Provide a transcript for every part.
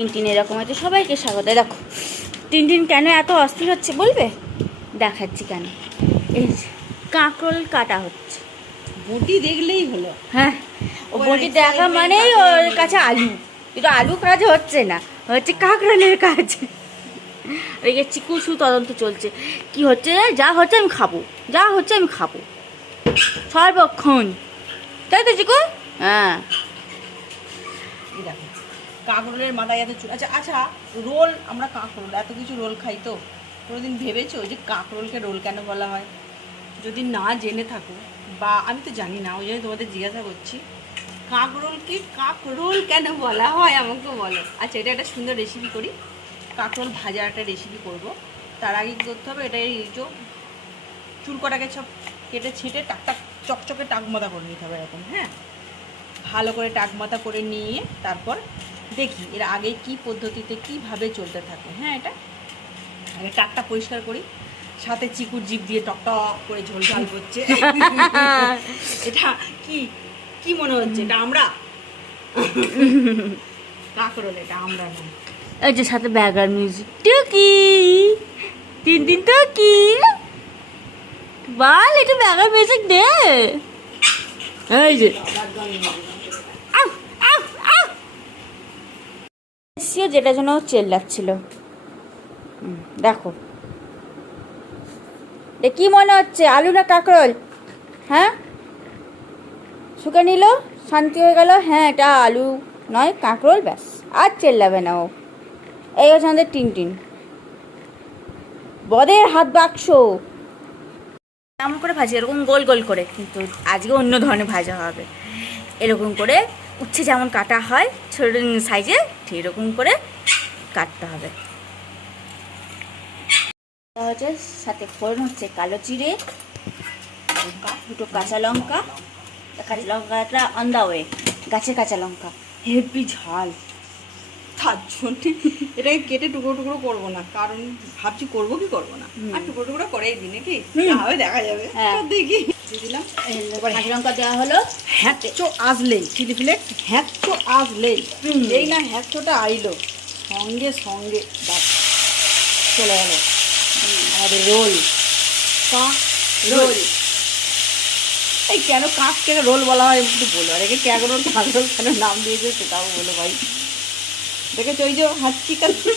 Tintin এরকম আছে সবাইকে স্বাগত। দেখো টিনটিন কেন এত অস্থির হচ্ছে বলবে? দেখাচ্ছি কেন। এই কাঁকরোল কাটা হচ্ছে। বটি দেখলেই হলো। হ্যাঁ ও বটি দেখা মানেই ওর কাছে আলু। কিন্তু আলু কাজ হচ্ছে না হচ্ছে কাঁকরোলের কাজ। ওইকে চিকুসু তদন্ত চলছে। কি হচ্ছে যা হচ্ছে আমি খাব যা হচ্ছে আমি খাব। সর্বক্ষণ। তাই তো চিকু? হ্যাঁ। দেখো কাঁকরোলের মাথায় এত চুল আচ্ছা আচ্ছা রোল আমরা কাঁকরোল, এত কিছু রোল খাই তো? কোনোদিন ভেবেছো যে কাঁকরোলকে রোল কেন বলা হয়? যদি না জেনে থাকো, বা আমি তো জানি না, ওই জন্য তোমাদের জিজ্ঞাসা করছি কাঁকরোলকে কাঁকরোল কেন বলা হয় আমাকে বলো? আচ্ছা এটা একটা সুন্দর রেসিপি করি। কাঁকরোল ভাজা একটা রেসিপি করব। তার আগে কী করতে হবে, এটা এই যে চুল কটাকে সব কেটে ছেটে টাক টাক, চকচকে টাকমাতা করে নিতে হবে এরকম হ্যাঁ? ভালো করে টাকমাতা করে নিয়ে তারপর দেখি এর আগে কি পদ্ধতিতে কীভাবে চলতে থাকে। হ্যাঁ এটা? আগে টাকটা পরিষ্কার করি। সাথে চিকুর জিপ দিয়ে টক টক করে ঝোল ঝাল করছে। এটা কি কি মনে হচ্ছে? এটা আমরা? কাকরোল এটা আমরা না। এই যে সাথে ব্যাকগ্রাউন্ড মিউজিক। টুকি! তিন দিন টুকি! বল একটু ব্যাকগ্রাউন্ড মিউজিক দে। এই যে। সিও যেটা জন্য ও চেল্লাচ্ছিল দেখো। কি মনে হচ্ছে? আলু না কাঁকরোল? হ্যাঁ? শুকে নিল, শান্তি হয়ে গেল। হ্যাঁ এটা আলু নয়, কাঁকরোল, ব্যাস। আর চেল্লাবে না ও। এই হচ্ছে আমাদের টিনটিন। বদের হাত বাক্স। এমন করে ভাজি, এরকম গোল গোল করে। কিন্তু আজকে অন্য ধরনের ভাজা হবে। এরকম করে উচ্ছে যেমন কাটা হয়, ছোট সাইজে এরকম করে কাটতে হবে। সাথে ফোড়ন হচ্ছে কালো লঙ্কা, দুটো কাঁচা লঙ্কা, কাঁচা লঙ্কাটা অন দা ওয়ে গাছে কাঁচা লঙ্কা, হেভি ঝাল। তার জন্য এটাকে কেটে টুকরো টুকরো করব না। কারণ ভাবছি করব কি করব না। আর টুকরো টুকরো করেই দিই নাকি। হবে দেখা যাবে। হ্যাঁ। দেখি। দিলাম। কাঁচা লঙ্কা দেওয়া হলো। হ্যাঁচো আসলেই চিলি ফ্লেক্স হ্যাঁচো আসলেই এই না হ্যাঁচোটা আইলো। সঙ্গে সঙ্গে বাস চলে গেল। রোল। রোল। এই কেন কাঁককে রোল বলা হয় একটু বলো। আর একে ক্যাক রোল রোল কেন নাম দিয়েছে সেটাও বলো ভাই। দেখেছ ওই যে হাঁচি কাচ্ছি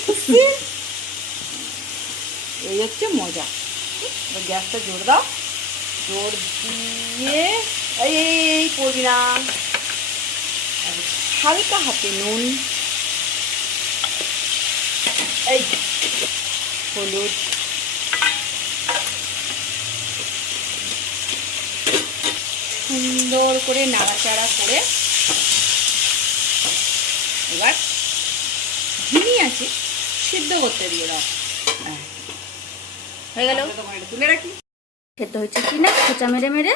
এই হচ্ছে মজা। গ্যাসটা জোর দাও। জোর দিয়ে এই পড়বি না। হালকা হাতে নুন। এই, হলুদ। সুন্দর করে নাড়াচাড়া করে এবার আছে সিদ্ধ করতে দিয়ে দাও। হ্যাঁ। হয়ে গেল? তুলে রাখি। খেতে হচ্ছে কি না? খোঁচা মেরে মেরে।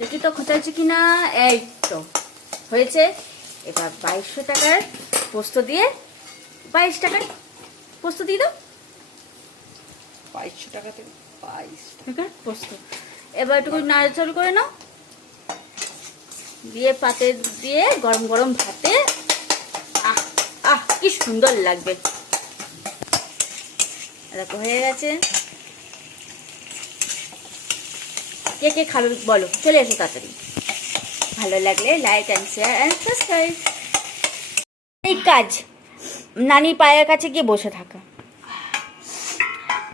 দেখি তো খোঁচা হয়েছে কি না? এই তো হয়েছে। এবার বাইশশো টাকার পোস্ত দিয়ে বাইশ টাকার পোস্ত দিয়ে দাও। বাইশশো টাকা বাইশ টাকার পোস্ত। এবার একটু নাড়াচাড়া করে নাও। দিয়ে পাতে দিয়ে গরম গরম ভাতে কি সুন্দর লাগবে। দেখো, হয়ে গেছে। কে কে খাবে বলো, চলে এসো তাড়াতাড়ি। ভালো লাগলে like and share and subscribe এই কাজ নানি পায়ের কাছে গিয়ে বসে থাকা।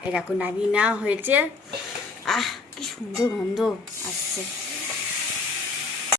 এরকম নাবি না হয়েছে। আহ, কি সুন্দর গন্ধ।